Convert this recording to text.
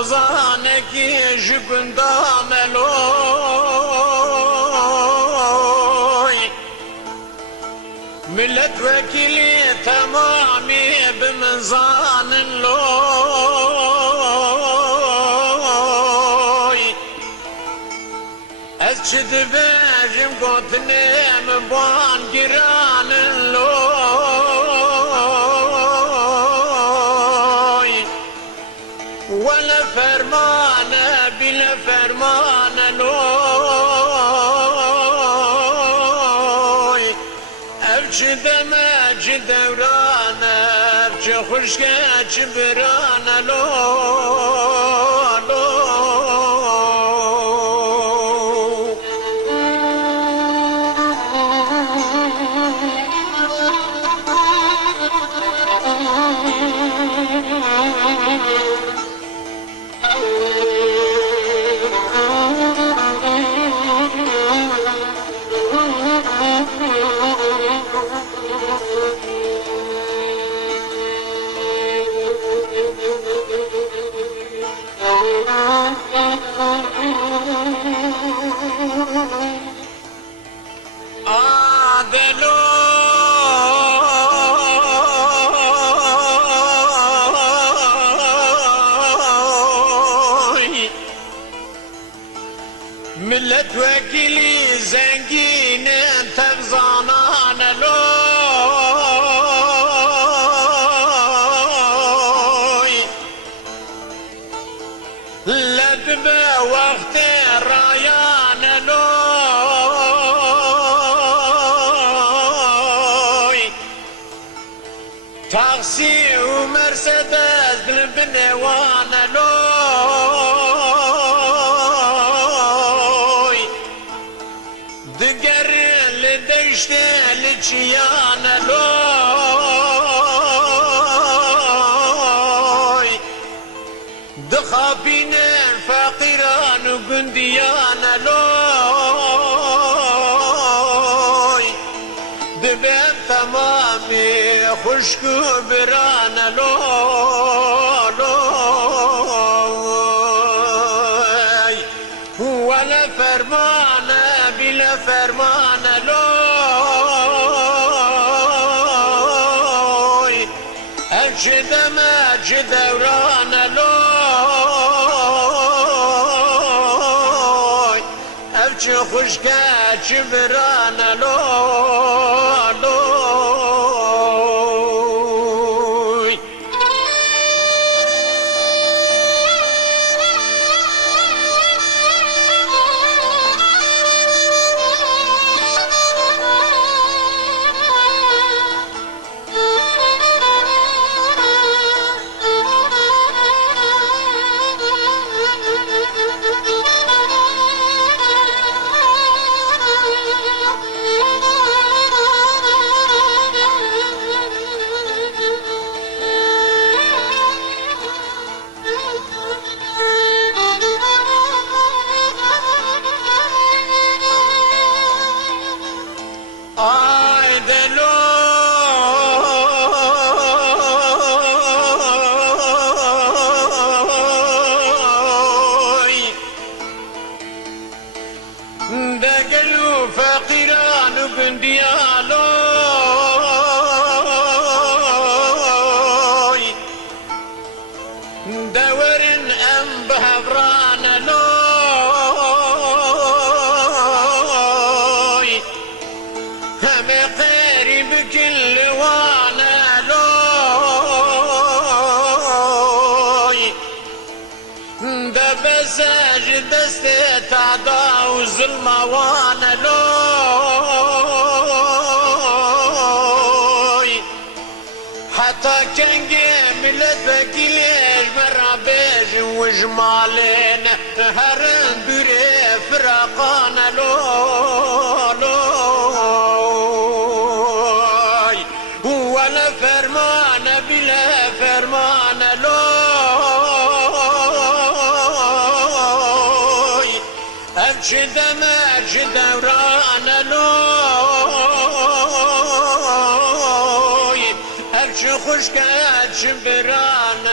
ozaneki jibunda meloy milletvekili tamami bimizanın loy ez çidibejim gotnem ban giranın loy ولا فرمان بلا فرمان لوي ابجي دمج دوران ابجي خشكة جبران لو ملت وكيلي زنجين تغزانان لوي لدب وقت رايان لوي تاكسي ومرسيدس بالبنوان لوي لچیان لوی دخابین فقیران و گندیان لوی دبیم تمامی خشک و بران لوی ولا فرمان بلا فرمان لوی جدمج دوران لوی افچ خشکه جبران لوی دقلو فقيران وبنديالوي دورن ام بهبران لوي هم قريب كل وانا لوي دبساج دستي تعدا وظلموان لوي حتى كان ملت بكيليش مرابيج وجمالين هرن بري فرقان لوي ولا فرمان بلا فرمان لوي ابجي دمج دوران لوي ابجي خشكة جبران